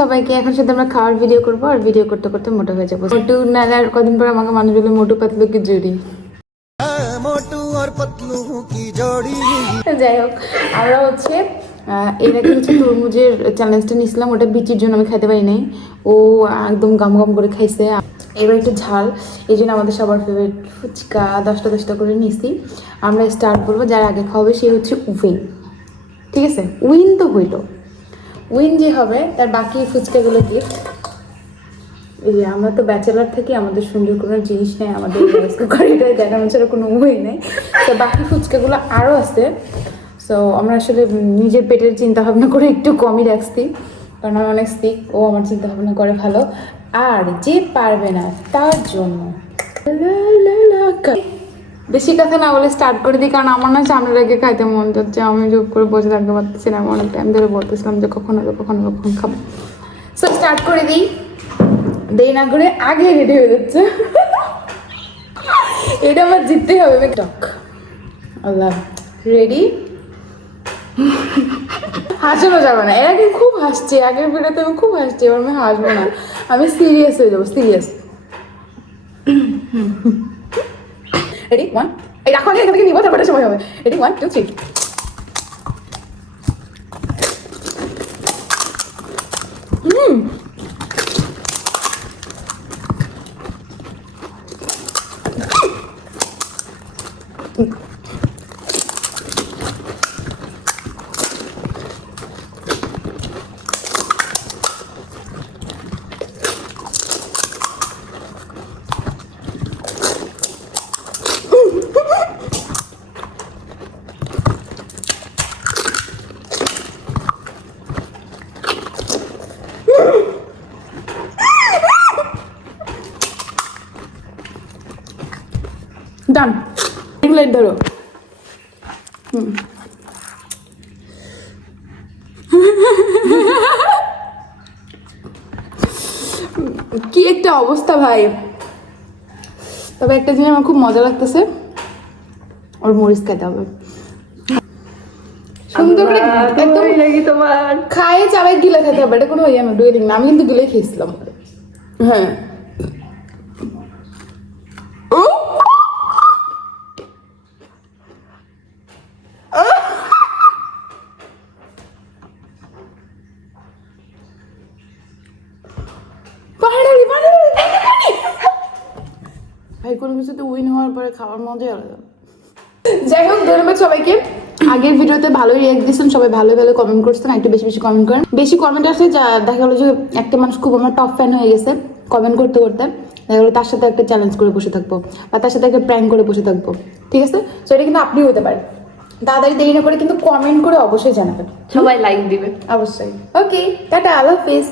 সবাইকে। এখন সাথে আমরা খাওয়ার ভিডিও করবো আর ভিডিও করতে করতে মোটা হয়ে যাবো। মোটু নাহলে আর কদিন পর আমাকে মানুষ বলে মোটু পাতলু কি জুড়ি। যাই হোক, আমরা হচ্ছে এর আগে হচ্ছে তরমুজের চ্যালেঞ্জটা নিয়েছিলাম, ওটা বিচির জন্য আমি খাইতে পারি নাই। ও একদম গাম গাম করে খাইছে। এবার একটু ঝাল, এই জন্য আমাদের সবার ফেভারিট ফুচকা 10টা করে নিয়েছি। আমরা স্টার্ট করবো, যার আগে খাওয়াবে সে হচ্ছে উইন। ঠিক আছে, উইন তো হইল, উইন যে হবে তার বাকি ফুচকাগুলো গিফট। এই যে আমরা তো ব্যাচেলার থেকে আমাদের সুন্দর কোনো জিনিস নেই, আমাদের রাইস কুকার এটাই দেখানো ছাড়া কোনো উইন নেই। তো বাকি ফুচকাগুলো আরও আছে। সো আমরা আসলে নিজের পেটের চিন্তা ভাবনা করে একটু কমই রাখছি, কারণ আমি অনেক সিক, ও আমার চিন্তা ভাবনা করে ভালো। আর যে পারবে না তার জন্য বেশি কথা না বলে স্টার্ট করে দিই, কারণ আমার না সামনের আগে খাইতে মন যাচ্ছে। আমি জব করে বসে থাকতে পারতেছি না, আমি অনেক টাইম ধরে বলতেছিলাম যে কখন খাবো। সো স্টার্ট করে দিই, দেরি না করে আগে রেডি হয়ে যাচ্ছে। এটা আমার জিততেই হবে। টক আল্লাহ, রেডি? হাসানো যাবে না, এর আগে খুব হাসছি, আগের ভিডিওতে আমি খুব হাসছি, এবার আমি হাসবো না, আমি সিরিয়াস হয়ে যাবো, সিরিয়াস। রেডি? 1, এই রাখো, এখান থেকে নিবো, তারপরে সময় হবে। রেডি? 1, 2, 3। ডান, লাইট ধরো। কি একটা অবস্থা ভাই। তবে একটা জিনিস আমার খুব মজা লাগতেছে, ওর মরিচ খাইতে হবে সুন্দর করে, একদম তোমার খায়ে চাবাই গিলে খেতে হবে, এটা কোনো ইয়ে না, ডুয়ে দিন না। আমি কিন্তু গিলে খেয়েছিলাম। হ্যাঁ, ভাই কোনো কিছুতে উইন হওয়ার পরে খাওয়ার মজাই আলাদা। যাই হোক, ধন্যবাদ সবাইকে। আগের ভিডিওতে ভালোই রিয়াক্ট দিয়েছেন, সবাই ভালো কমেন্ট করছেন, একটু বেশি কমেন্ট করেন। বেশি কমেন্ট আসলে যা দেখা গেলো যে একটা মানুষ খুব আমার টপ ফ্যান হয়ে গেছে, কমেন্ট করতে করতে দেখা গেলো তার সাথে একটা চ্যালেঞ্জ করে বসে থাকবো, বা তার সাথে একটা প্র্যাঙ্ক করে বসে থাকবো। ঠিক আছে, তো এটা কিন্তু আপনিও হতে পারেন। তাড়াতাড়ি দেরি না করে কিন্তু কমেন্ট করে অবশ্যই জানাবেন, সবাই লাইক দিবে অবশ্যই। ওকে, টাটা, আল্লাহ হাফিজ।